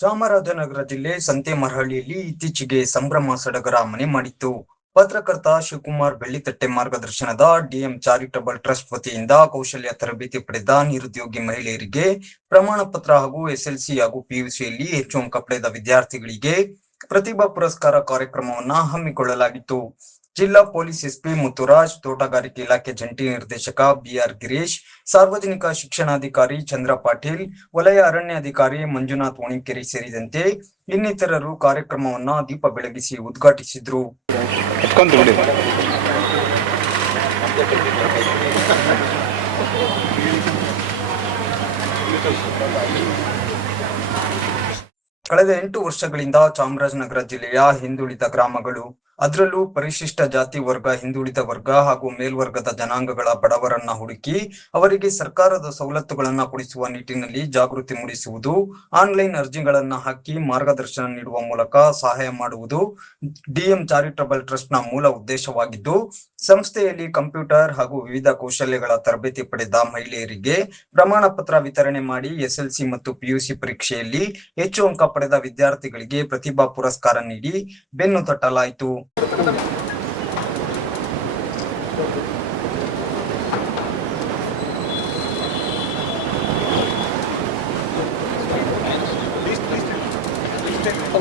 ಚಾಮರಾಜನಗರ ಜಿಲ್ಲೆ ಸಂತೇಮರಹಳ್ಳಿಯಲ್ಲಿ ಇತ್ತೀಚೆಗೆ ಸಂಭ್ರಮ ಸಡಗರ ಮನೆ ಮಾಡಿತ್ತು. ಪತ್ರಕರ್ತ ಶಿವಕುಮಾರ್ ಬೆಳ್ಳಿತಟ್ಟೆ ಮಾರ್ಗದರ್ಶನದ ಡಿಎಂ ಚಾರಿಟಬಲ್ ಟ್ರಸ್ಟ್ ವತಿಯಿಂದ ಕೌಶಲ್ಯ ತರಬೇತಿ ಪಡೆದ ನಿರುದ್ಯೋಗಿ ಮಹಿಳೆಯರಿಗೆ ಪ್ರಮಾಣ ಪತ್ರ ಹಾಗೂ ಎಸ್ಎಲ್ಸಿ ಹಾಗೂ ಪಿಯುಸಿಯಲ್ಲಿ ಹೆಚ್ಚು ಅಂಕ ಪಡೆದ ವಿದ್ಯಾರ್ಥಿಗಳಿಗೆ ಪ್ರತಿಭಾ ಪುರಸ್ಕಾರ ಕಾರ್ಯಕ್ರಮವನ್ನ ಹಮ್ಮಿಕೊಳ್ಳಲಾಗಿತ್ತು. ಜಿಲ್ಲಾ ಪೊಲೀಸ್ ಎಸ್ಪಿ ಮುತ್ತುರಾಜ್, ತೋಟಗಾರಿಕೆ ಇಲಾಖೆ ಜಂಟಿ ನಿರ್ದೇಶಕ ಬಿಆರ್ ಗಿರೀಶ್, ಸಾರ್ವಜನಿಕ ಶಿಕ್ಷಣಾಧಿಕಾರಿ ಚಂದ್ರ ಪಾಟೀಲ್, ವಲಯ ಅರಣ್ಯಾಧಿಕಾರಿ ಮಂಜುನಾಥ್ ಒಣಿಕೆರೆ ಸೇರಿದಂತೆ ಇನ್ನಿತರರು ಕಾರ್ಯಕ್ರಮವನ್ನ ದೀಪ ಬೆಳಗಿಸಿ ಉದ್ಘಾಟಿಸಿದ್ರು. ಕಳೆದ 8 ವರ್ಷಗಳಿಂದ ಚಾಮರಾಜನಗರ ಜಿಲ್ಲೆಯ ಹಿಂದುಳಿದ ಗ್ರಾಮಗಳು, ಅದರಲ್ಲೂ ಪರಿಶಿಷ್ಟ ಜಾತಿ ವರ್ಗ, ಹಿಂದುಳಿದ ವರ್ಗ ಹಾಗೂ ಮೇಲ್ವರ್ಗದ ಜನಾಂಗಗಳ ಬಡವರನ್ನ ಹುಡುಕಿ ಅವರಿಗೆ ಸರ್ಕಾರದ ಸವಲತ್ತುಗಳನ್ನ ಕೊಡಿಸುವ ನಿಟ್ಟಿನಲ್ಲಿ ಜಾಗೃತಿ ಮೂಡಿಸುವುದು, ಆನ್ಲೈನ್ ಅರ್ಜಿಗಳನ್ನ ಹಾಕಿ ಮಾರ್ಗದರ್ಶನ ನೀಡುವ ಮೂಲಕ ಸಹಾಯ ಮಾಡುವುದು ಡಿಎಂ ಚಾರಿಟಬಲ್ ಟ್ರಸ್ಟ್ ನ ಮೂಲ ಉದ್ದೇಶವಾಗಿದ್ದು, ಸಂಸ್ಥೆಯಲ್ಲಿ ಕಂಪ್ಯೂಟರ್ ಹಾಗೂ ವಿವಿಧ ಕೌಶಲ್ಯಗಳ ತರಬೇತಿ ಪಡೆದ ಮಹಿಳೆಯರಿಗೆ ಪ್ರಮಾಣ ಪತ್ರ ವಿತರಣೆ ಮಾಡಿ ಎಸ್ಎಲ್ಸಿ ಮತ್ತು ಪಿಯುಸಿ ಪರೀಕ್ಷೆಯಲ್ಲಿ ಹೆಚ್ಚು ಅಂಕ ಪಡೆದ ವಿದ್ಯಾರ್ಥಿಗಳಿಗೆ ಪ್ರತಿಭಾ ಪುರಸ್ಕಾರ ನೀಡಿ ಬೆನ್ನು ತಟ್ಟಲಾಯಿತು.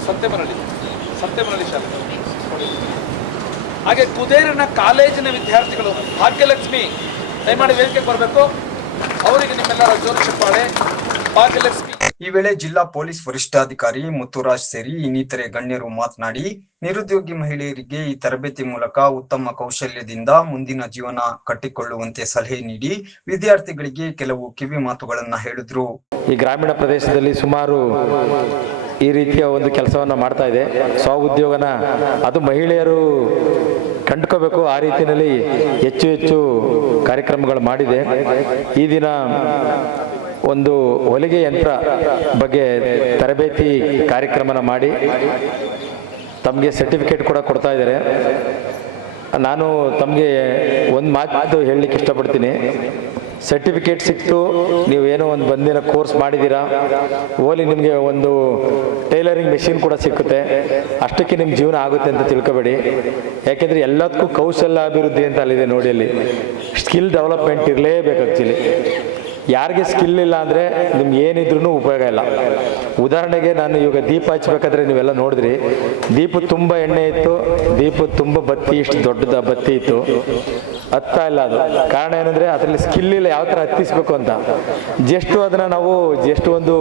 ಸಂತೇಮರಹಳ್ಳಿ ಶಾಲೆ. ಹಾಗೆ ಕುದೇರಿನ ಕಾಲೇಜಿನ ವಿದ್ಯಾರ್ಥಿಗಳು ಭಾಗ್ಯಲಕ್ಷ್ಮಿ ದಯಮಾಡಿ ವೇದಿಕೆಗೆ ಬರಬೇಕು. ಅವರಿಗೆ ನಿಮ್ಮೆಲ್ಲರ ಜೋರು ಚಪ್ಪಾಳೆ. ಭಾಗ್ಯಲಕ್ಷ್ಮಿ. ಈ ವೇಳೆ ಜಿಲ್ಲಾ ಪೊಲೀಸ್ ವರಿಷ್ಠಾಧಿಕಾರಿ ಮುತ್ತುರಾಜ್ ಸೇರಿ ಇನ್ನಿತರೆ ಗಣ್ಯರು ಮಾತನಾಡಿ, ನಿರುದ್ಯೋಗಿ ಮಹಿಳೆಯರಿಗೆ ಈ ತರಬೇತಿ ಮೂಲಕ ಉತ್ತಮ ಕೌಶಲ್ಯದಿಂದ ಮುಂದಿನ ಜೀವನ ಕಟ್ಟಿಕೊಳ್ಳುವಂತೆ ಸಲಹೆ ನೀಡಿ ವಿದ್ಯಾರ್ಥಿಗಳಿಗೆ ಕೆಲವು ಕಿವಿ ಮಾತುಗಳನ್ನ ಹೇಳಿದ್ರು. ಈ ಗ್ರಾಮೀಣ ಪ್ರದೇಶದಲ್ಲಿ ಸುಮಾರು ಈ ರೀತಿಯ ಒಂದು ಕೆಲಸವನ್ನ ಮಾಡ್ತಾ ಇದೆ. ಸ್ವ ಉದ್ಯೋಗನ ಅದು ಮಹಿಳೆಯರು ಕಂಡುಕೋಬೇಕು. ಆ ರೀತಿಯಲ್ಲಿ ಹೆಚ್ಚು ಹೆಚ್ಚು ಕಾರ್ಯಕ್ರಮಗಳು ಮಾಡಿದೆ. ಈ ದಿನ ಒಂದು ಹೊಲಿಗೆ ಯಂತ್ರ ಬಗ್ಗೆ ತರಬೇತಿ ಕಾರ್ಯಕ್ರಮನ ಮಾಡಿ ತಮಗೆ ಸರ್ಟಿಫಿಕೇಟ್ ಕೂಡ ಕೊಡ್ತಾ ಇದ್ದಾರೆ. ನಾನು ತಮಗೆ ಒಂದು ಮಾತು ಹೇಳಲಿಕ್ಕೆ ಇಷ್ಟಪಡ್ತೀನಿ. ಸರ್ಟಿಫಿಕೇಟ್ ಸಿಕ್ತು, ನೀವೇನೋ ಒಂದು ಬಂದಿನ ಕೋರ್ಸ್ ಮಾಡಿದ್ದೀರಾ, ಓಲಿ ನಿಮಗೆ ಒಂದು ಟೈಲರಿಂಗ್ ಮೆಷಿನ್ ಕೂಡ ಸಿಕ್ಕುತ್ತೆ, ಅಷ್ಟಕ್ಕೆ ನಿಮ್ಮ ಜೀವನ ಆಗುತ್ತೆ ಅಂತ ತಿಳ್ಕೊಬೇಡಿ. ಯಾಕೆಂದರೆ ಎಲ್ಲದಕ್ಕೂ ಕೌಶಲ್ಯ ಅಭಿವೃದ್ಧಿ ಅಂತ ಅಲ್ಲಿದೆ ನೋಡಿ. ಅಲ್ಲಿ ಸ್ಕಿಲ್ ಡೆವಲಪ್ಮೆಂಟ್ ಇರಲೇಬೇಕು. ಆ್ಯಕ್ಚುಲಿ ಯಾರಿಗೆ ಸ್ಕಿಲ್ ಇಲ್ಲ ಅಂದರೆ ನಿಮ್ಗೆ ಏನಿದ್ರೂ ಉಪಯೋಗ ಇಲ್ಲ. ಉದಾಹರಣೆಗೆ ನಾನು ಇವಾಗ ದೀಪ ಹಚ್ಬೇಕಾದ್ರೆ ನೀವೆಲ್ಲ ನೋಡಿದ್ರಿ, ದೀಪ ತುಂಬ ಎಣ್ಣೆ ಇತ್ತು, ದೀಪ ತುಂಬ ಬತ್ತಿ, ಇಷ್ಟು ದೊಡ್ಡದ ಬತ್ತಿ ಇತ್ತು, ಹತ್ತಾ ಇಲ್ಲ. ಅದು ಕಾರಣ ಏನಂದರೆ ಅದರಲ್ಲಿ ಸ್ಕಿಲ್ ಇಲ್ಲ, ಯಾವ ಥರ ಹತ್ತಿಸ್ಬೇಕು ಅಂತ. ಜಸ್ಟು ಅದನ್ನು ನಾವು ಜಸ್ಟ್ ಒಂದು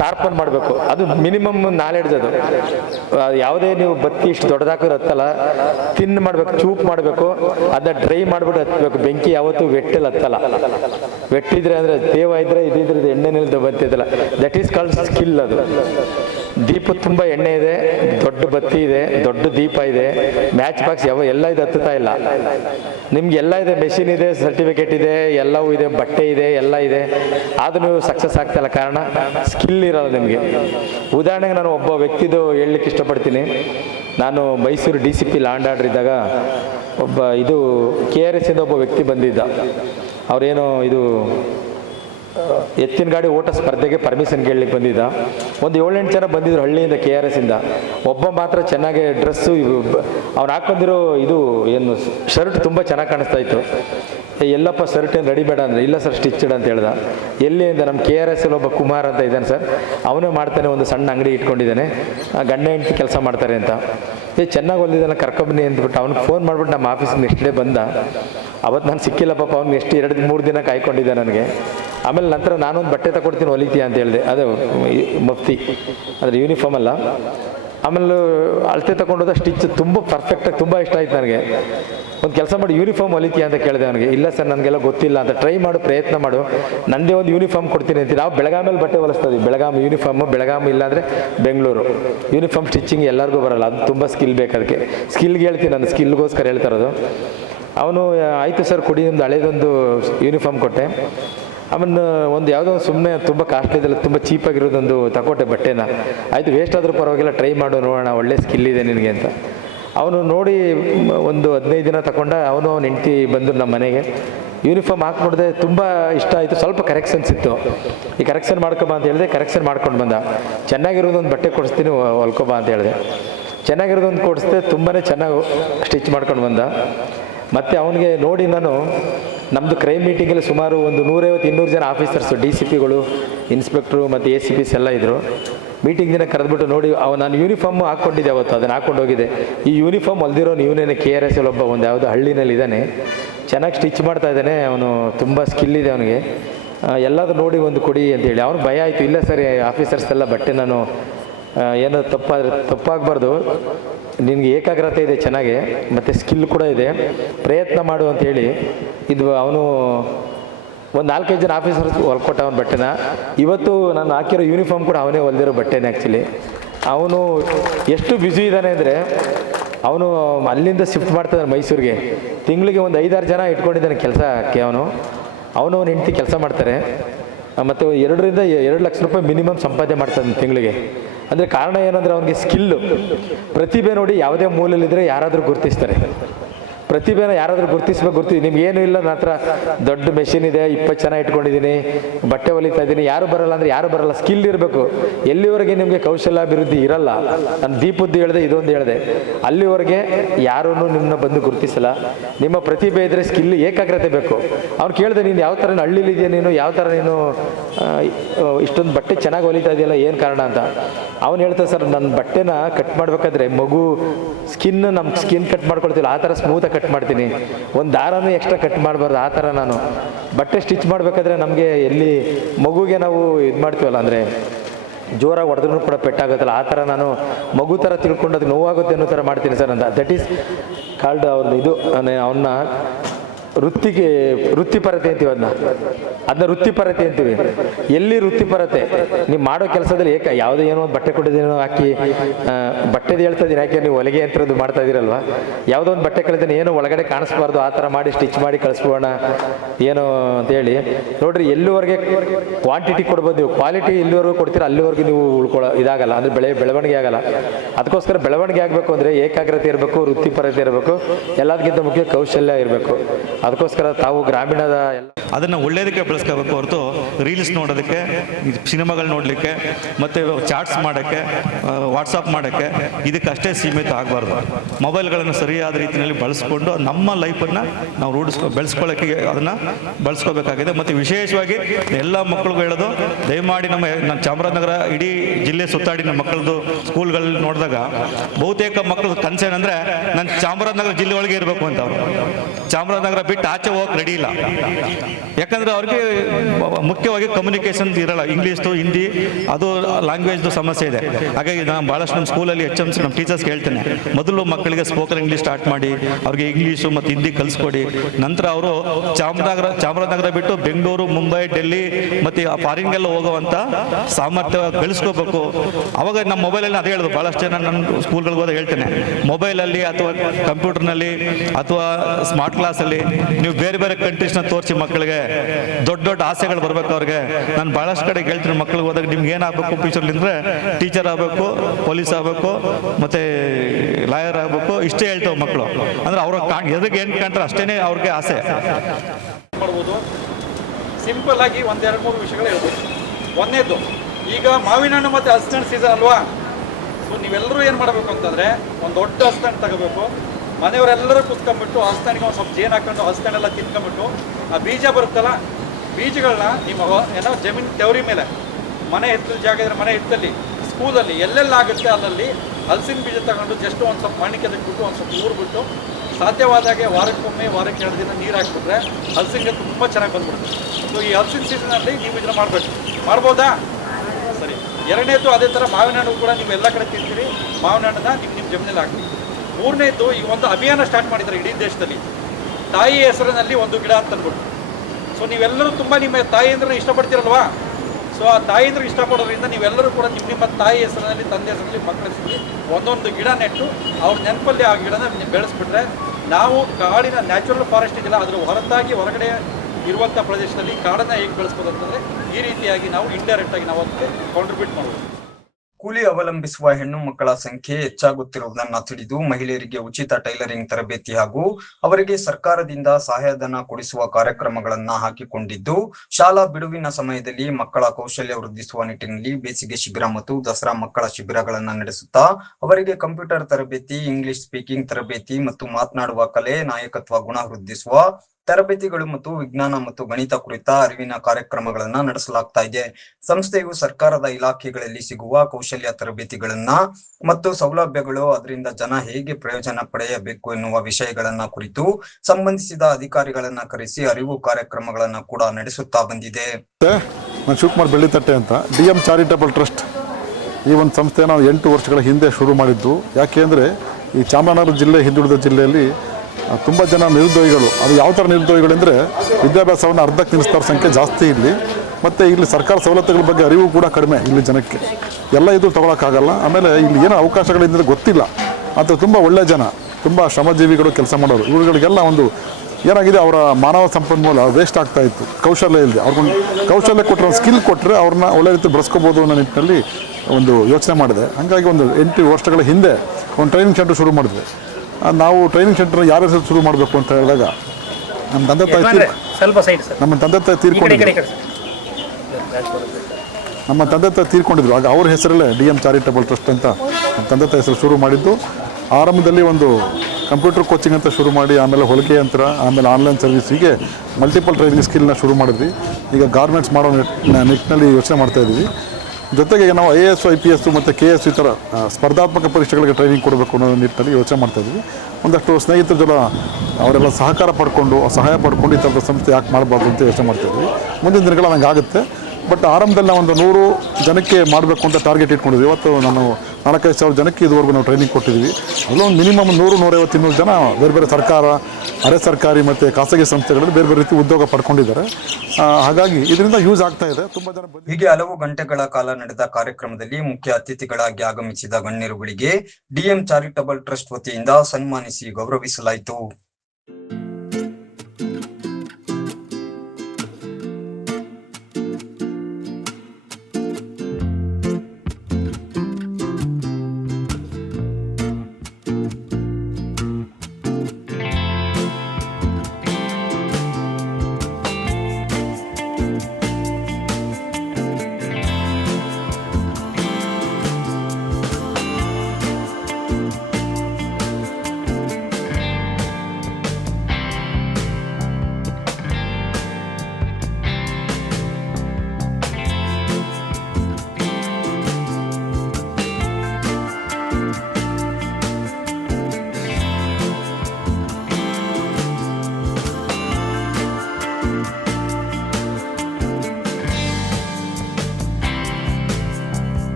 ಶಾರ್ಪನ್ ಮಾಡಬೇಕು. ಅದು ಮಿನಿಮಮ್ ನಾಲೆಡ್ಜ್. ಅದು ಯಾವುದೇ ನೀವು ಬತ್ತಿ ಇಷ್ಟು ದೊಡ್ಡದಾಕಿದ್ರೆ ಹತ್ತಲ್ಲ, ತಿನ್ ಮಾಡಬೇಕು, ಚೂಪ್ ಮಾಡಬೇಕು, ಅದನ್ನ ಡ್ರೈ ಮಾಡಿಬಿಟ್ಟು ಹತ್ಬೇಕು. ಬೆಂಕಿ ಯಾವತ್ತೂ ವೆಟ್ಟಲ್ಲಿ ಹತ್ತಲ್ಲ. ವೆಟ್ಟಿದ್ರೆ ಅಂದರೆ ತೇವ ಇದ್ರೆ ಇದಿದ್ರೆ ಎಣ್ಣೆನಲ್ಲಿ ಬಂತಿದ್ದಲ್ಲ, ದಟ್ ಈಸ್ ಕಾಲ್ಡ್ ಸ್ಕಿಲ್. ಅದು ದೀಪ ತುಂಬ ಎಣ್ಣೆ ಇದೆ, ದೊಡ್ಡ ಬತ್ತಿ ಇದೆ, ದೊಡ್ಡ ದೀಪ ಇದೆ, ಮ್ಯಾಚ್ ಬಾಕ್ಸ್ ಎಲ್ಲ ಇದು ಹತ್ತುತ್ತಾ ಇಲ್ಲ. ನಿಮ್ಗೆ ಎಲ್ಲ ಇದೆ, ಮೆಷಿನ್ ಇದೆ, ಸರ್ಟಿಫಿಕೇಟ್ ಇದೆ, ಎಲ್ಲವೂ ಇದೆ, ಬಟ್ಟೆ ಇದೆ, ಎಲ್ಲ ಇದೆ, ಆದರೂ ನೀವು ಸಕ್ಸಸ್ ಆಗ್ತಾಯಿಲ್ಲ. ಕಾರಣ ಸ್ಕಿಲ್ ಇರೋಲ್ಲ ನಿಮಗೆ. ಉದಾಹರಣೆಗೆ ನಾನು ಒಬ್ಬ ವ್ಯಕ್ತಿದು ಹೇಳಲಿಕ್ಕೆ ಇಷ್ಟಪಡ್ತೀನಿ. ನಾನು ಮೈಸೂರು DCP ಲ್ಯಾಂಡ್ ಆರ್ಡರ್ ಇದ್ದಾಗ ಒಬ್ಬ KRS ಇಂದ ಒಬ್ಬ ವ್ಯಕ್ತಿ ಬಂದಿದ್ದ. ಅವರೇನೋ ಎತ್ತಿನ ಗಾಡಿ ಓಟ ಸ್ಪರ್ಧೆಗೆ ಪರ್ಮಿಷನ್ ಕೇಳಲಿಕ್ಕೆ ಬಂದಿದ್ದ. ಒಂದು 7-8 ಜನ ಬಂದಿದ್ರು ಹಳ್ಳಿಯಿಂದ, KRS ಇಂದ. ಒಬ್ಬ ಮಾತ್ರ ಚೆನ್ನಾಗಿ ಡ್ರೆಸ್ಸು, ಅವ್ನು ಹಾಕೊಂಡಿರೋ ಏನು ಶರ್ಟ್ ತುಂಬ ಚೆನ್ನಾಗಿ ಕಾಣಿಸ್ತಾ ಇತ್ತು. ಎಲ್ಲಪ್ಪ ಶರ್ಟ್ ಏನು ರೆಡಿ ಬೇಡ ಅಂದರೆ, ಇಲ್ಲ ಸರ್ ಸ್ಟಿಚ್ಡ್ ಅಂತ ಹೇಳ್ದ. ಎಲ್ಲಿಂದ? ನಮ್ಮ KRS ಒಬ್ಬ ಕುಮಾರ್ ಅಂತ ಇದ್ದಾನೆ ಸರ್, ಅವನೇ ಮಾಡ್ತಾನೆ, ಒಂದು ಸಣ್ಣ ಅಂಗಡಿ ಇಟ್ಕೊಂಡಿದ್ದಾನೆ, ಗಂಡ ಹೆಂಡತಿ ಕೆಲಸ ಮಾಡ್ತಾರೆ ಅಂತ. ಚೆನ್ನಾಗಿ ಹೊಲಿದಾನೆ, ಕರ್ಕೊಬನ್ನಿ ಅಂದ್ಬಿಟ್ಟು ಅವ್ನಿಗೆ ಫೋನ್ ಮಾಡಿಬಿಟ್ಟು ನಮ್ಮ ಆಫೀಸಿಗೆ ನೆಕ್ಸ್ಟ್ ಡೇ ಬಂದ. ಅವತ್ತು ನಾನು ಸಿಕ್ಕಿಲ್ಲ ಪಾಪ, ಅವ್ನಿಗೆ ಎಷ್ಟು 2-3 ದಿನ ಕಾಯ್ಕೊಂಡಿದ್ದೆ ನನಗೆ. ಆಮೇಲೆ ನಂತರ ನಾನೊಂದು ಬಟ್ಟೆ ತಗೊಡ್ತೀನಿ ಹೊಲಿತೀಯ ಅಂತ ಹೇಳಿದೆ. ಅದು ಮಫ್ತಿ, ಅಂದರೆ ಯೂನಿಫಾರ್ಮ್ ಅಲ್ಲ. ಆಮೇಲೆ ಅಳತೆ ತಗೊಂಡೋದ ಸ್ಟಿಚ್ ತುಂಬ ಪರ್ಫೆಕ್ಟಾಗಿ, ತುಂಬ ಇಷ್ಟ ಆಯ್ತು ನನಗೆ. ಒಂದು ಕೆಲಸ ಮಾಡಿ ಯೂನಿಫಾರ್ಮ್ ಹೊಲಿತೀಯ ಅಂತ ಕೇಳಿದೆ ಅವನಿಗೆ. ಇಲ್ಲ ಸರ್ ನನಗೆಲ್ಲ ಗೊತ್ತಿಲ್ಲ ಅಂತ. ಟ್ರೈ ಮಾಡು, ಪ್ರಯತ್ನ ಮಾಡು, ನನ್ನದೇ ಒಂದು ಯೂನಿಫಾರ್ಮ್ ಕೊಡ್ತೀನಿ ಅಂತ. ನಾವು ಬೆಳಗಾಮಲ್ಲಿ ಬಟ್ಟೆ ಹೊಲಿಸ್ತಾ ಇದ್ದೀವಿ. ಬೆಳಗಾಂ ಯೂನಿಫಾರ್ಮು, ಬೆಳಗಾಂ ಇಲ್ಲಾಂದರೆ ಬೆಂಗಳೂರು. ಯೂನಿಫಾರ್ಮ್ ಸ್ಟಿಚಿಂಗ್ ಎಲ್ಲರಿಗೂ ಬರೋಲ್ಲ, ಅದು ತುಂಬ ಸ್ಕಿಲ್ ಬೇಕು. ಅದಕ್ಕೆ ಸ್ಕಿಲ್ಗೆ ಹೇಳ್ತೀನಿ, ನಾನು ಸ್ಕಿಲ್ಗೋಸ್ಕರ ಹೇಳ್ತಾ ಇರೋದು. ಅವನು ಆಯಿತು ಸರ್ ಕೊಡಿ, ಒಂದು ಹಳೇದೊಂದು ಯೂನಿಫಾರ್ಮ್ ಕೊಟ್ಟೆ. ಆಮೇಲೆ ಒಂದು ಯಾವುದೋ ಸುಮ್ಮನೆ ತುಂಬ ಕಾಸ್ಟ್ಲಿ ಇದೆಲ್ಲ, ತುಂಬ ಚೀಪಾಗಿರೋದೊಂದು ತಗೊಟ್ಟೆ ಬಟ್ಟೆನ. ಆಯಿತು ವೇಸ್ಟ್ ಆದರೂ ಪರವಾಗಿಲ್ಲ, ಟ್ರೈ ಮಾಡು ನೋಡೋಣ, ಒಳ್ಳೆ ಸ್ಕಿಲ್ ಇದೆ ನಿನಗೆ ಅಂತ. ಅವನು ನೋಡಿ ಒಂದು 15 ದಿನ ತಗೊಂಡ. ಅವನು ಹೆಂಡತಿ ಬಂದರು ನಮ್ಮ ಮನೆಗೆ. ಯೂನಿಫಾರ್ಮ್ ಹಾಕ್ಬಿಡ್ದೆ ತುಂಬ ಇಷ್ಟ ಆಯಿತು. ಸ್ವಲ್ಪ ಕರೆಕ್ಷನ್ಸ್ ಇತ್ತು. ಈ ಕರೆಕ್ಷನ್ ಮಾಡ್ಕೊಬಾ ಅಂತ ಹೇಳಿದೆ, ಕರೆಕ್ಷನ್ ಮಾಡ್ಕೊಂಡು ಬಂದ. ಚೆನ್ನಾಗಿರೋದೊಂದು ಬಟ್ಟೆ ಕೊಡಿಸ್ತೀನಿ ಹೊಲ್ಕೊಬಾ ಅಂತ ಹೇಳಿದೆ. ಚೆನ್ನಾಗಿರೋದೊಂದು ಕೊಡಿಸ್ದೆ, ತುಂಬಾ ಚೆನ್ನಾಗಿ ಸ್ಟಿಚ್ ಮಾಡ್ಕೊಂಡು ಬಂದ. ಮತ್ತು ಅವನಿಗೆ ನೋಡಿ ನಾನು ನಮ್ಮದು ಕ್ರೈಮ್ ಮೀಟಿಂಗಲ್ಲಿ ಸುಮಾರು ಒಂದು 150-200 ಜನ ಆಫೀಸರ್ಸು, DCPಗಳು, ಇನ್ಸ್ಪೆಕ್ಟ್ರು ಮತ್ತು ACPs ಎಲ್ಲ ಇದ್ದರು. ಮೀಟಿಂಗ್ ದಿನ ಕರೆದ್ಬಿಟ್ಟು ನೋಡಿ ನಾನು ಯೂನಿಫಾರ್ಮ್ ಹಾಕ್ಕೊಂಡಿದ್ದೆ ಅವತ್ತು, ಅದನ್ನು ಹಾಕ್ಕೊಂಡು ಹೋಗಿದ್ದೆ. ಈ ಯೂನಿಫಾರ್ಮ್ ಹೊಲ್ದಿರೋನು ಇವನೇನೆ KRS ಒಬ್ಬ ಒಂದು ಯಾವುದೋ ಹಳ್ಳಿನಲ್ಲಿ ಇದ್ದಾನೆ, ಚೆನ್ನಾಗಿ ಸ್ಟಿಚ್ ಮಾಡ್ತಾ ಇದ್ದಾನೆ, ಅವನು ತುಂಬ ಸ್ಕಿಲ್ ಇದೆ ಅವನಿಗೆ, ಎಲ್ಲದೂ ನೋಡಿ ಒಂದು ಕೊಡಿ ಅಂತೇಳಿ. ಅವ್ನಿಗೆ ಭಯ ಆಯಿತು. ಇಲ್ಲ ಸರಿ ಆಫೀಸರ್ಸ್ ಎಲ್ಲ ಬಟ್ಟೆ ನಾನು ಏನೋ ತಪ್ಪಾಗಬಾರ್ದು, ನಿನಗೆ ಏಕಾಗ್ರತೆ ಇದೆ ಚೆನ್ನಾಗಿ ಮತ್ತು ಸ್ಕಿಲ್ ಕೂಡ ಇದೆ, ಪ್ರಯತ್ನ ಮಾಡು ಅಂತೇಳಿ ಇದು ಅವನು ಒಂದು 4-5 ಜನ ಆಫೀಸರ್ಸ್ ಹೊಲ್ಕೊಟ್ಟ ಅವನ ಬಟ್ಟೆನ. ಇವತ್ತು ನಾನು ಹಾಕಿರೋ ಯೂನಿಫಾರ್ಮ್ ಕೂಡ ಅವನೇ ಹೊಲ್ದಿರೋ ಬಟ್ಟೆನೇ ಆ್ಯಕ್ಚುಲಿ. ಅವನು ಎಷ್ಟು ಬ್ಯುಸಿ ಇದ್ದಾನೆ ಅಂದರೆ ಅವನು ಅಲ್ಲಿಂದ ಶಿಫ್ಟ್ ಮಾಡ್ತಾನೆ ಮೈಸೂರಿಗೆ. ತಿಂಗಳಿಗೆ ಒಂದು 5-6 ಜನ ಇಟ್ಕೊಂಡಿದ್ದಾನೆ ಕೆಲಸಕ್ಕೆ. ಅವನು ಹೆಂಡತಿ ಕೆಲಸ ಮಾಡ್ತಾರೆ. ಮತ್ತು 2 ಲಕ್ಷ ರೂಪಾಯಿ ಮಿನಿಮಮ್ ಸಂಪಾದನೆ ಮಾಡ್ತಾನೆ ತಿಂಗಳಿಗೆ. ಅಂದರೆ ಕಾರಣ ಏನಂದರೆ ಅವನಿಗೆ ಸ್ಕಿಲ್ಲು, ಪ್ರತಿಭೆ ನೋಡಿ ಯಾವುದೇ ಮೂಲಲ್ಲಿದ್ದರೆ ಯಾರಾದರೂ ಗುರುತಿಸ್ತಾರೆ. ಪ್ರತಿಭೆನ ಯಾರಾದರೂ ಗುರುತಿಸ್ಬೇಕು. ನಿಮ್ಗೇನು ಇಲ್ಲ, ನನ್ನ ಹತ್ರ ದೊಡ್ಡ ಮೆಷಿನ್ ಇದೆ, 20 ಜನ ಇಟ್ಕೊಂಡಿದ್ದೀನಿ, ಬಟ್ಟೆ ಹೊಲಿತಾ ಇದ್ದೀನಿ, ಯಾರು ಬರಲ್ಲ ಅಂದರೆ ಯಾರು ಬರಲ್ಲ. ಸ್ಕಿಲ್ ಇರಬೇಕು. ಎಲ್ಲಿವರೆಗೆ ನಿಮಗೆ ಕೌಶಲ್ಯಾಭಿವೃದ್ಧಿ ಇರಲ್ಲ, ನಾನು ದೀಪದ್ದು ಹೇಳಿದೆ, ಇದೊಂದು ಹೇಳಿದೆ, ಅಲ್ಲಿವರೆಗೆ ಯಾರೂ ನಿಮ್ಮನ್ನ ಬಂದು ಗುರುತಿಸಲ್ಲ. ನಿಮ್ಮ ಪ್ರತಿಭೆ ಇದ್ದರೆ ಸ್ಕಿಲ್, ಏಕಾಗ್ರತೆ ಬೇಕು. ಅವ್ನು ಕೇಳಿದೆ, ನೀನು ಯಾವ ಥರ ಹಳ್ಳಿಲಿದೆಯಾ, ನೀನು ಯಾವ ಥರ ನೀನು ಇಷ್ಟೊಂದು ಬಟ್ಟೆ ಚೆನ್ನಾಗಿ ಹೊಲಿತಾ ಇದೆಯಲ್ಲ, ಏನು ಕಾರಣ ಅಂತ. ಅವ್ನು ಹೇಳ್ತಾರೆ, ಸರ್ ನನ್ನ ಬಟ್ಟೆನ ಕಟ್ ಮಾಡಬೇಕಾದ್ರೆ ಮಗು ನಮ್ಮ ಸ್ಕಿನ್ ಕಟ್ ಮಾಡ್ಕೊಳ್ತಿಲ್ಲ, ಆ ಥರ ಸ್ಮೂತಾಗಿ ಕಟ್ ಮಾಡ್ತೀನಿ, ಒಂದು ದಾರನೂ ಎಕ್ಸ್ಟ್ರಾ ಕಟ್ ಮಾಡಬಾರ್ದು, ಆ ಥರ ನಾನು ಬಟ್ಟೆ ಸ್ಟಿಚ್ ಮಾಡಬೇಕಾದ್ರೆ ನಮಗೆ ಎಲ್ಲಿ ಮಗುಗೆ ನಾವು ಇದು ಮಾಡ್ತೀವಲ್ಲ, ಅಂದರೆ ಜೋರಾಗಿ ಹೊಡೆದ್ರೂ ಕೂಡ ಪೆಟ್ಟಾಗುತ್ತಲ್ಲ, ಆ ಥರ ನಾನು ಮಗು ಥರ ತಿಳ್ಕೊಂಡು ಅದಕ್ಕೆ ನೋವಾಗುತ್ತೆ ಅನ್ನೋ ಥರ ಮಾಡ್ತೀನಿ ಸರ್ ಅಂತ. ದಟ್ ಈಸ್ ಕಾಲ್ಡ್ ಅವ್ರದ್ದು ಇದು, ಅವನ್ನ ವೃತ್ತಿಪರತೆ ಅಂತೀವಿ. ಅದನ್ನ ವೃತ್ತಿಪರತೆ ಅಂತೀವಿ. ಎಲ್ಲಿ ವೃತ್ತಿಪರತೆ ನೀವು ಮಾಡೋ ಕೆಲಸದಲ್ಲಿ ಯಾವುದೋ ಏನೋ ಒಂದು ಬಟ್ಟೆ ಕೊಟ್ಟಿದ್ದೀನೋ ಹಾಕಿ ಬಟ್ಟೆದು ಹೇಳ್ತಾ ಇದ್ದೀನಿ, ಯಾಕೆ ನೀವು ಹೊಲಿಗೆ ಯಂತ್ರದ್ದು ಮಾಡ್ತಾ ಇದ್ದೀರಲ್ವ, ಯಾವುದೋ ಒಂದು ಬಟ್ಟೆ ಕಳಿದ್ದೀನಿ ಏನೋ ಒಳಗಡೆ ಕಾಣಿಸ್ಬಾರ್ದು, ಆ ಥರ ಮಾಡಿ ಸ್ಟಿಚ್ ಮಾಡಿ ಕಳಿಸ್ಬೋಣ ಏನೋ ಅಂತೇಳಿ. ನೋಡ್ರಿ, ಎಲ್ಲಿವರೆಗೆ ಕ್ವಾಂಟಿಟಿ ಕೊಡ್ಬೋದು ನೀವು, ಕ್ವಾಲಿಟಿ ಎಲ್ಲಿವರೆಗೂ ಕೊಡ್ತೀರ ಅಲ್ಲಿವರೆಗೂ ನೀವು ಇದಾಗಲ್ಲ, ಅಂದರೆ ಬೆಳವಣಿಗೆ ಆಗಲ್ಲ. ಅದಕ್ಕೋಸ್ಕರ ಬೆಳವಣಿಗೆ ಆಗಬೇಕು ಅಂದರೆ ಏಕಾಗ್ರತೆ ಇರಬೇಕು, ವೃತ್ತಿಪರತೆ ಇರಬೇಕು, ಎಲ್ಲದಕ್ಕಿಂತ ಮುಖ್ಯ ಕೌಶಲ್ಯ ಇರಬೇಕು. ಅದಕ್ಕೋಸ್ಕರ ತಾವು ಗ್ರಾಮೀಣದ ಅದನ್ನು ಒಳ್ಳೆಯದಕ್ಕೆ ಬಳಸ್ಕೋಬೇಕು ಹೊರತು ರೀಲ್ಸ್ ನೋಡೋದಕ್ಕೆ, ಸಿನಿಮಾಗಳು ನೋಡಲಿಕ್ಕೆ, ಮತ್ತು ಚಾಟ್ಸ್ ಮಾಡೋಕ್ಕೆ, ವಾಟ್ಸಪ್ ಮಾಡೋಕ್ಕೆ ಇದಕ್ಕಷ್ಟೇ ಸೀಮಿತ ಆಗಬಾರ್ದು. ಮೊಬೈಲ್ಗಳನ್ನು ಸರಿಯಾದ ರೀತಿಯಲ್ಲಿ ಬಳಸ್ಕೊಂಡು ನಮ್ಮ ಲೈಫನ್ನು ನಾವು ಬೆಳೆಸ್ಕೊಳ್ಳೋಕ್ಕೆ ಅದನ್ನು ಬಳಸ್ಕೋಬೇಕಾಗಿದೆ. ಮತ್ತು ವಿಶೇಷವಾಗಿ ಎಲ್ಲ ಮಕ್ಕಳಿಗೂ ಹೇಳೋದು, ದಯಮಾಡಿ ನಮ್ಮ ಚಾಮರಾಜನಗರ ಇಡೀ ಜಿಲ್ಲೆ ಸುತ್ತಾಡಿ ನಮ್ಮ ಮಕ್ಕಳದು ಸ್ಕೂಲ್ಗಳಲ್ಲಿ ನೋಡಿದಾಗ ಬಹುತೇಕ ಮಕ್ಕಳು ಕನಸೇನೆಂದರೆ ನಾನು ಚಾಮರಾಜನಗರ ಜಿಲ್ಲೆ ಒಳಗೆ ಇರಬೇಕು ಅಂತ. ಅವರು ಚಾಮರಾಜನಗರ ಬಿಟ್ಟು ಆಚೆ ಹೋಗಕ್ಕೆ ರೆಡಿ ಇಲ್ಲ. ಯಾಕಂದರೆ ಅವ್ರಿಗೆ ಮುಖ್ಯವಾಗಿ ಕಮ್ಯುನಿಕೇಷನ್ ಇರಲ್ಲ, ಇಂಗ್ಲೀಷ್ದು ಹಿಂದಿ ಅದು ಲ್ಯಾಂಗ್ವೇಜ್ದು ಸಮಸ್ಯೆ ಇದೆ. ಹಾಗಾಗಿ ನಾನು ಭಾಳಷ್ಟು ನಮ್ಮ ಸ್ಕೂಲಲ್ಲಿ HMC ನಮ್ಮ ಟೀಚರ್ಸ್ ಹೇಳ್ತೇನೆ, ಮೊದಲು ಮಕ್ಕಳಿಗೆ ಸ್ಪೋಕನ್ ಇಂಗ್ಲೀಷ್ ಸ್ಟಾರ್ಟ್ ಮಾಡಿ ಅವ್ರಿಗೆ ಇಂಗ್ಲೀಷು ಮತ್ತು ಹಿಂದಿ ಕಲಿಸ್ಕೊಡಿ. ನಂತರ ಅವರು ಚಾಮರಾಜನಗರ ಬಿಟ್ಟು ಬೆಂಗಳೂರು, ಮುಂಬೈ, ಡೆಲ್ಲಿ ಮತ್ತು ಫಾರಿನ್ಗೆಲ್ಲ ಹೋಗುವಂಥ ಸಾಮರ್ಥ್ಯ ಬೆಳೆಸ್ಕೋಬೇಕು. ಅವಾಗ ನಮ್ಮ ಮೊಬೈಲಲ್ಲಿ ಅದೇ ಹೇಳೋದು, ಭಾಳಷ್ಟು ಜನ ನನ್ನ ಸ್ಕೂಲ್ಗಳಿಗೆ ಹೋದಾಗ ಹೇಳ್ತೇನೆ, ಮೊಬೈಲಲ್ಲಿ ಅಥವಾ ಕಂಪ್ಯೂಟರ್ನಲ್ಲಿ ಅಥವಾ ಸ್ಮಾರ್ಟ್ ಕ್ಲಾಸಲ್ಲಿ ನೀವು ಬೇರೆ ಬೇರೆ ಕಂಟ್ರೀಸ್ನ ತೋರಿಸಿ ಮಕ್ಕಳಿಗೆ ದೊಡ್ಡ ದೊಡ್ಡ ಆಸೆಗಳು ಬರಬೇಕು ಅವ್ರಿಗೆ. ನಾನು ಭಾಳಷ್ಟು ಕಡೆ ಹೇಳ್ತೀನಿ ಮಕ್ಕಳಿಗೆ ಹೋದಾಗ, ನಿಮ್ಗೆ ಏನಾಗಬೇಕು ಫ್ಯೂಚರ್ಲಿ ಅಂದರೆ ಟೀಚರ್ ಆಗಬೇಕು, ಪೊಲೀಸ್ ಆಗಬೇಕು, ಮತ್ತು ಲಾಯರ್ ಆಗಬೇಕು, ಇಷ್ಟೇ ಹೇಳ್ತೇವೆ ಮಕ್ಕಳು. ಅಂದರೆ ಅವ್ರ ಎದಕ್ಕೆ ಏನು ಕಾಣ್ತಾರೆ ಅಷ್ಟೇ ಅವ್ರಿಗೆ ಆಸೆ. ಮಾಡ್ಬೋದು. ಸಿಂಪಲ್ ಆಗಿ 1-2-3 ವಿಷಯಗಳು ಹೇಳ್ಬೋದು. ಒಂದನೇದು, ಈಗ ಮಾವಿನ ಹಣ್ಣು ಮತ್ತು ಹಲಸಿನ ಸೀಸನ್ ಅಲ್ವಾ, ಸೊ ನೀವೆಲ್ಲರೂ ಏನು ಮಾಡಬೇಕು ಅಂತಂದರೆ ಒಂದು ದೊಡ್ಡ ಹಲಸಿನ ತಗೋಬೇಕು, ಮನೆಯವರೆಲ್ಲರೂ ಕುತ್ಕೊಂಡ್ಬಿಟ್ಟು ಹಲಸಿನಿಗೆ ಒಂದು ಸ್ವಲ್ಪ ಜೇನು ಹಾಕೊಂಡು ಹಲಸಿನೆಲ್ಲ ತಿನ್ಕೊಂಬಿಟ್ಟು ಆ ಬೀಜ ಬರುತ್ತಲ್ಲ, ಬೀಜಗಳನ್ನ ನಿಮ್ಮ ಏನೋ ಜಮೀನು ತೆವರಿ ಮೇಲೆ, ಮನೆ ಎತ್ತದ ಜಾಗ ಇದ್ರೆ ಮನೆ ಎತ್ತಲ್ಲಿ, ಸ್ಕೂಲಲ್ಲಿ ಎಲ್ಲೆಲ್ಲಾಗುತ್ತೆ ಅಲ್ಲಲ್ಲಿ ಹಲಸಿನ ಬೀಜ ತಗೊಂಡು ಜಸ್ಟ್ ಒಂದು ಸ್ವಲ್ಪ ಮಣ್ಣಿಗೆ ಬಿಟ್ಟು ಒಂದು ಸ್ವಲ್ಪ ಊರ್ಬಿಟ್ಟು ಸಾಧ್ಯವಾದಾಗೆ ವಾರಕ್ಕೊಮ್ಮೆ, ವಾರಕ್ಕೆ 2 ದಿನ ನೀರು ಹಾಕಿಬಿಟ್ರೆ ಹಲಸಿನ ತುಂಬ ಚೆನ್ನಾಗಿ ಬಂದ್ಬಿಡುತ್ತೆ. ಸೊ ಈ ಹಲಸಿನ ಸೀಸನಲ್ಲಿ ನೀವು ಇದನ್ನು ಮಾಡಬೇಕು. ಮಾಡ್ಬೋದಾ? ಸರಿ. ಎರಡನೇದು ಅದೇ ಥರ ಮಾವಿನ ಹಣ್ಣು ಕೂಡ ನೀವು ಎಲ್ಲ ಕಡೆ ತಿಂತೀರಿ, ಮಾವಿನ ಹಣ್ಣನ್ನ ನಿಮ್ಮ ಜಮೀನಲ್ಲಿ ಹಾಕಿ. ಮೂರನೇದು, ಈಗ ಒಂದು ಅಭಿಯಾನ ಸ್ಟಾರ್ಟ್ ಮಾಡಿದ್ದಾರೆ ಇಡೀ ದೇಶದಲ್ಲಿ, ತಾಯಿ ಹೆಸರಿನಲ್ಲಿ ಒಂದು ಗಿಡ ಅಂತ ಅಂದ್ಬಿಟ್ಟು. ಸೊ ನೀವೆಲ್ಲರೂ ತುಂಬ ನಿಮ್ಮ ತಾಯಿ ಅಂದ್ರೆ ಇಷ್ಟಪಡ್ತೀರಲ್ವಾ, ಸೊ ಆ ತಾಯಿ ಅಂದ್ರೆ ಇಷ್ಟಪಡೋದ್ರಿಂದ ನೀವೆಲ್ಲರೂ ಕೂಡ ನಿಮ್ಮ ತಾಯಿ ಹೆಸರಿನಲ್ಲಿ, ತಂದೆ ಹೆಸರಲ್ಲಿ, ಮಕ್ಕಳ ಹೆಸರಲ್ಲಿ ಒಂದೊಂದು ಗಿಡ ನೆಟ್ಟು ಅವ್ರ ನೆನಪಲ್ಲಿ ಆ ಗಿಡನ ಬೆಳೆಸ್ಬಿಟ್ರೆ, ನಾವು ಕಾಡಿನ ನ್ಯಾಚುರಲ್ ಫಾರೆಸ್ಟ್ ಇದೆಯಲ್ಲ ಅದರ ಹೊರಗಡೆ ಇರುವಂಥ ಪ್ರದೇಶದಲ್ಲಿ ಕಾಡನ್ನು ಹೇಗೆ ಬೆಳೆಸ್ಬೋದು ಅಂತಂದರೆ ಈ ರೀತಿಯಾಗಿ ನಾವು ಇಂಡೈರೆಕ್ಟಾಗಿ ನಾವು ಅದಕ್ಕೆ ಕಾಂಟ್ರಿಬ್ಯೂಟ್ ಮಾಡ್ಬೋದು. ಕೂಲಿ ಅವಲಂಬಿಸುವ ಹೆಣ್ಣು ಮಕ್ಕಳ ಸಂಖ್ಯೆ ಹೆಚ್ಚಾಗುತ್ತಿರುವುದನ್ನ ತಿಳಿದು ಮಹಿಳೆಯರಿಗೆ ಉಚಿತ ಟೈಲರಿಂಗ್ ತರಬೇತಿ ಹಾಗೂ ಅವರಿಗೆ ಸರ್ಕಾರದಿಂದ ಸಹಾಯಧನ ಕೊಡಿಸುವ ಕಾರ್ಯಕ್ರಮಗಳನ್ನ ಹಾಕಿಕೊಂಡಿದ್ದು, ಶಾಲಾ ಬಿಡುವಿನ ಸಮಯದಲ್ಲಿ ಮಕ್ಕಳ ಕೌಶಲ್ಯ ವೃದ್ಧಿಸುವ ನಿಟ್ಟಿನಲ್ಲಿ ಬೇಸಿಗೆ ಶಿಬಿರ ಮತ್ತು ದಸರಾ ಮಕ್ಕಳ ಶಿಬಿರಗಳನ್ನ ನಡೆಸುತ್ತಾ ಅವರಿಗೆ ಕಂಪ್ಯೂಟರ್ ತರಬೇತಿ, ಇಂಗ್ಲಿಷ್ ಸ್ಪೀಕಿಂಗ್ ತರಬೇತಿ ಮತ್ತು ಮಾತನಾಡುವ ಕಲೆ, ನಾಯಕತ್ವ ಗುಣ ವೃದ್ಧಿಸುವ ತರಬೇತಿಗಳು ಮತ್ತು ವಿಜ್ಞಾನ ಮತ್ತು ಗಣಿತ ಕುರಿತ ಅರಿವಿನ ಕಾರ್ಯಕ್ರಮಗಳನ್ನ ನಡೆಸಲಾಗ್ತಾ ಇದೆ. ಸಂಸ್ಥೆಯು ಸರ್ಕಾರದ ಇಲಾಖೆಗಳಲ್ಲಿ ಸಿಗುವ ಕೌಶಲ್ಯ ತರಬೇತಿಗಳನ್ನ ಮತ್ತು ಸೌಲಭ್ಯಗಳು, ಅದರಿಂದ ಜನ ಹೇಗೆ ಪ್ರಯೋಜನ ಪಡೆಯಬೇಕು ಎನ್ನುವ ವಿಷಯಗಳನ್ನ ಕುರಿತು ಸಂಬಂಧಿಸಿದ ಅಧಿಕಾರಿಗಳನ್ನ ಕರೆಸಿ ಅರಿವು ಕಾರ್ಯಕ್ರಮಗಳನ್ನ ಕೂಡ ನಡೆಸುತ್ತಾ ಬಂದಿದೆ. ನಾನು ಶಿವಕುಮಾರ್ ಬೆಳ್ಳಿತಟ್ಟೆ ಅಂತ, DM ಚಾರಿಟಬಲ್ ಟ್ರಸ್ಟ್ ಈ ಒಂದು ಸಂಸ್ಥೆ ನಾವು 8 ವರ್ಷಗಳ ಹಿಂದೆ ಶುರು ಮಾಡಿದ್ದು. ಯಾಕೆಂದರೆ ಈ ಚಾಮರಾಜನಗರ ಜಿಲ್ಲೆ, ಹಿಂದುಳಿದ ಜಿಲ್ಲೆಯಲ್ಲಿ ತುಂಬ ಜನ ನಿರುದ್ಯೋಗಿಗಳು. ಅದು ಯಾವ ಥರ ನಿರುದ್ಯೋಗಿಗಳೆಂದರೆ ವಿದ್ಯಾಭ್ಯಾಸವನ್ನು ಅರ್ಧಕ್ಕೆ ನಿಲ್ಲಿಸ್ತಾರ ಸಂಖ್ಯೆ ಜಾಸ್ತಿ ಇಲ್ಲಿ. ಮತ್ತು ಇಲ್ಲಿ ಸರ್ಕಾರ ಸವಲತ್ತುಗಳ ಬಗ್ಗೆ ಅರಿವು ಕೂಡ ಕಡಿಮೆ ಇಲ್ಲಿ ಜನಕ್ಕೆ. ಎಲ್ಲ ಇದು ತೊಗೊಳಕ್ಕಾಗಲ್ಲ. ಆಮೇಲೆ ಇಲ್ಲಿ ಏನೋ ಅವಕಾಶಗಳಿಂದ ಗೊತ್ತಿಲ್ಲ. ಅದು ತುಂಬ ಒಳ್ಳೆಯ ಜನ, ತುಂಬ ಶ್ರಮಜೀವಿಗಳು ಕೆಲಸ ಮಾಡೋರು. ಇವುಗಳಿಗೆಲ್ಲ ಒಂದು ಏನಾಗಿದೆ, ಅವರ ಮಾನವ ಸಂಪನ್ಮೂಲ ವೇಸ್ಟ್ ಆಗ್ತಾ ಇತ್ತು, ಕೌಶಲ್ಯ ಇಲ್ಲದೆ. ಅವ್ರಿಗೊಂದು ಕೌಶಲ್ಯ ಕೊಟ್ಟರೆ, ಒಂದು ಸ್ಕಿಲ್ ಕೊಟ್ಟರೆ ಅವ್ರನ್ನ ಒಳ್ಳೆ ರೀತಿ ಬಳಸ್ಕೋಬೋದು ಅನ್ನೋ ನಿಟ್ಟಿನಲ್ಲಿ ಒಂದು ಯೋಚನೆ ಮಾಡಿದೆ. ಹಾಗಾಗಿ ಒಂದು 8 ವರ್ಷಗಳ ಹಿಂದೆ ಒಂದು ಟ್ರೈನಿಂಗ್ ಸೆಂಟರ್ ಶುರು ಮಾಡಿದ್ವಿ. ನಾವು ಟ್ರೈನಿಂಗ್ ಸೆಂಟರ್ ಯಾರ ಹೆಸರು ಶುರು ಮಾಡಬೇಕು ಅಂತ ಹೇಳಿದಾಗ ನಮ್ಮ ತಂದೆ ತಾಯಿ ತೀರ್ಕೊಂಡಿದ್ರು. ಆಗ ಅವ್ರ ಹೆಸರಲ್ಲೇ DM ಚಾರಿಟಬಲ್ ಟ್ರಸ್ಟ್ ಅಂತ ನಮ್ಮ ತಂದೆ ತಾಯಿ ಹೆಸರು ಶುರು ಮಾಡಿದ್ದು. ಆರಂಭದಲ್ಲಿ ಒಂದು ಕಂಪ್ಯೂಟರ್ ಕೋಚಿಂಗ್ ಅಂತ ಶುರು ಮಾಡಿ, ಆಮೇಲೆ ಹೊಲಿಗೆ ಯಂತ್ರ, ಆಮೇಲೆ ಆನ್ಲೈನ್ ಸರ್ವಿಸ್, ಹೀಗೆ ಮಲ್ಟಿಪಲ್ ಟ್ರೈನಿಂಗ್ ಸ್ಕಿಲ್ನ ಶುರು ಮಾಡಿದ್ವಿ. ಈಗ ಗಾರ್ಮೆಂಟ್ಸ್ ಮಾಡೋ ನಿಟ್ಟಿನಲ್ಲಿ ಯೋಚನೆ ಮಾಡ್ತಾಯಿದ್ದೀವಿ. ಜೊತೆಗೆ ನಾವು IAS, IPS ಮತ್ತು KS ಈ ಥರ ಸ್ಪರ್ಧಾತ್ಮಕ ಪರೀಕ್ಷೆಗಳಿಗೆ ಟ್ರೈನಿಂಗ್ ಕೊಡಬೇಕು ಅನ್ನೋ ನಿಟ್ಟಿನಲ್ಲಿ ಯೋಚನೆ ಮಾಡ್ತಾಯಿದ್ವಿ. ಒಂದಷ್ಟು ಸ್ನೇಹಿತರ ಜೊತೆ ಅವರೆಲ್ಲ ಸಹಕಾರ ಪಡ್ಕೊಂಡು, ಸಹಾಯ ಪಡ್ಕೊಂಡು ಈ ಥರದ ಸಂಸ್ಥೆ ಯಾಕೆ ಮಾಡಬಾರ್ದು ಅಂತ ಯೋಚನೆ ಮಾಡ್ತಾಯಿದ್ವಿ. ಮುಂದಿನ ದಿನಗಳು ನಂಗೆ ಆಗುತ್ತೆ. ಬಟ್ ಆರಂಭದಲ್ಲಿ ನಾವು ಒಂದು 100 ಜನಕ್ಕೆ ಮಾಡಬೇಕು ಅಂತ ಟಾರ್ಗೆಟ್ ಇಟ್ಕೊಂಡಿದ್ವಿ. ಇವತ್ತು ನಾನು 4-5 ಸಾವಿರ ಜನಕ್ಕೆ ಇದುವರೆಗೂ ನಾವು ಟ್ರೈನಿಂಗ್ ಕೊಟ್ಟಿದ್ದೀವಿ. ಅಲ್ಲೊಂದು ಮಿನಿಮಮ್ 100-150-200 ಜನ ಬೇರೆ ಬೇರೆ ಸರ್ಕಾರ, ಅರೆ ಸರ್ಕಾರಿ ಮತ್ತು ಖಾಸಗಿ ಸಂಸ್ಥೆಗಳಲ್ಲಿ ಬೇರೆ ಬೇರೆ ರೀತಿ ಉದ್ಯೋಗ ಪಡ್ಕೊಂಡಿದ್ದಾರೆ. ಹಾಗಾಗಿ ಇದರಿಂದ ಯೂಸ್ ಆಗ್ತಾ ಇದೆ. ತುಂಬ ಜನ ಹೀಗೆ ಹಲವು ಗಂಟೆಗಳ ಕಾಲ ನಡೆದ ಕಾರ್ಯಕ್ರಮದಲ್ಲಿ ಮುಖ್ಯ ಅತಿಥಿಗಳಾಗಿ ಆಗಮಿಸಿದ ಗಣ್ಯರುಗಳಿಗೆ DM ಚಾರಿಟಬಲ್ ಟ್ರಸ್ಟ್ ವತಿಯಿಂದ ಸನ್ಮಾನಿಸಿ ಗೌರವಿಸಲಾಯಿತು.